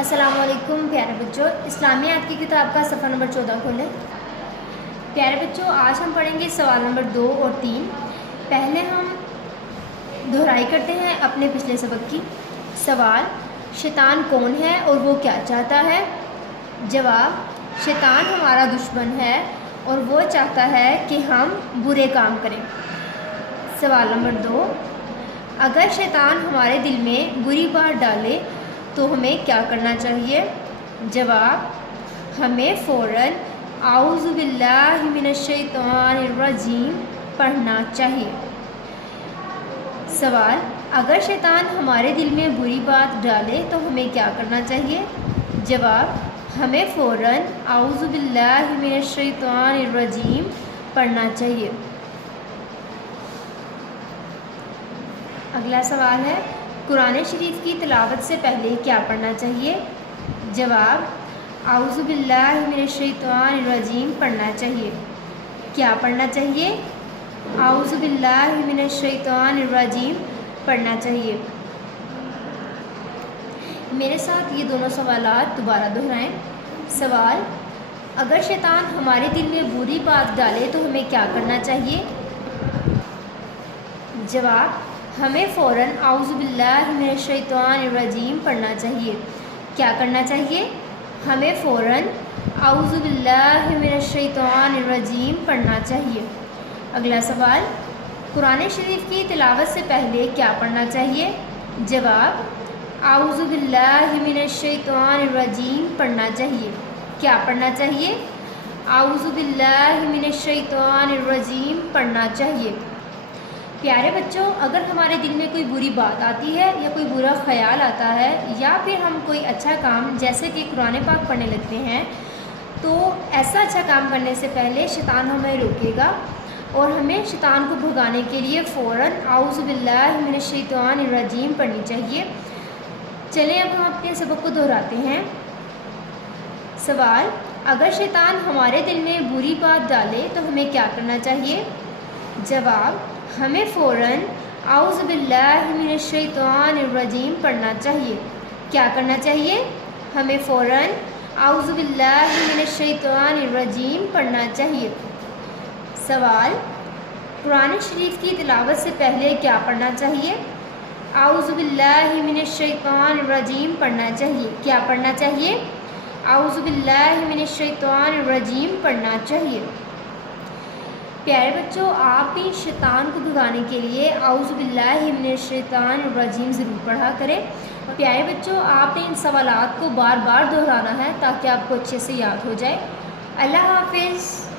السلام علیکم پیارے بچوں، اسلامیات کی کتاب کا صفحہ نمبر 14 کھولیں۔ پیارے بچوں، آج ہم پڑھیں گے سوال نمبر 2 اور 3۔ پہلے ہم دہرائی کرتے ہیں اپنے پچھلے سبق کی۔ سوال: شیطان کون ہے اور وہ کیا چاہتا ہے؟ جواب: شیطان ہمارا دشمن ہے اور وہ چاہتا ہے کہ ہم برے کام کریں۔ سوال نمبر 2: اگر شیطان ہمارے دل میں بری بات ڈالے تو ہمیں کیا کرنا چاہیے؟ جواب: ہمیں فوراً اعوذ باللہ من الشیطان الرجیم پڑھنا چاہیے۔ سوال: اگر شیطان ہمارے دل میں بری بات ڈالے تو ہمیں کیا کرنا چاہیے؟ جواب: ہمیں فوراً اعوذ باللہ من الشیطان الرجیم پڑھنا چاہیے۔ اگلا سوال ہے: قرآن شریف کی تلاوت سے پہلے کیا پڑھنا چاہیے؟ جواب: اعوذ باللہ من الشیطان الرجیم پڑھنا چاہیے۔ کیا پڑھنا چاہیے؟ اعوذ باللہ من الشیطان الرجیم پڑھنا چاہیے۔ میرے ساتھ یہ دونوں سوالات دوبارہ دہرائیں۔ سوال: اگر شیطان ہمارے دل میں بری بات ڈالے تو ہمیں کیا کرنا چاہیے؟ جواب: ہمیں فوراً اعوذ باللہ من الشیطان الرجیم پڑھنا چاہیے۔ کیا کرنا چاہیے؟ ہمیں فوراً اعوذ باللہ من الشیطان الرجیم پڑھنا چاہیے۔ اگلا سوال: قرآن شریف کی تلاوت سے پہلے کیا پڑھنا چاہیے؟ جواب: اعوذ باللہ من الشیطان الرجیم پڑھنا چاہیے۔ کیا پڑھنا چاہیے؟ اعوذ باللہ من الشیطان الرجیم پڑھنا چاہیے۔ پیارے بچوں، اگر ہمارے دل میں کوئی بری بات آتی ہے یا کوئی برا خیال آتا ہے یا پھر ہم کوئی اچھا کام جیسے کہ قرآن پاک پڑھنے لگتے ہیں تو ایسا اچھا کام کرنے سے پہلے شیطان ہمیں روکے گا اور ہمیں شیطان کو بھگانے کے لیے فوراً اعوذ باللہ من الشیطان الرجیم پڑھنی چاہیے۔ چلیں اب ہم اپنے سبق کو دہراتے ہیں۔ سوال: اگر شیطان ہمارے دل میں بری بات ڈالے تو ہمیں کیا کرنا چاہیے؟ جواب: ہمیں فوراً اعوذ باللہ من الشیطان الرجیم پڑھنا چاہیے۔ کیا کرنا چاہیے؟ ہمیں فوراً اعوذ باللہ من الشیطان الرجیم پڑھنا چاہیے۔ سوال: قرآن شریف کی تلاوت سے پہلے کیا پڑھنا چاہیے؟ اعوذ باللہ من الشیطان الرجیم پڑھنا چاہیے۔ کیا پڑھنا چاہیے؟ اعوذ باللہ من الشیطان الرجیم پڑھنا چاہیے۔ پیارے بچوں، آپ بھی شیطان کو بھگانے کے لیے اعوذ باللہ من الشیطان الرجیم ضرور پڑھا کریں۔ پیارے بچوں، آپ نے ان سوالات کو بار بار دہرانا ہے تاکہ آپ کو اچھے سے یاد ہو جائے۔ اللہ حافظ۔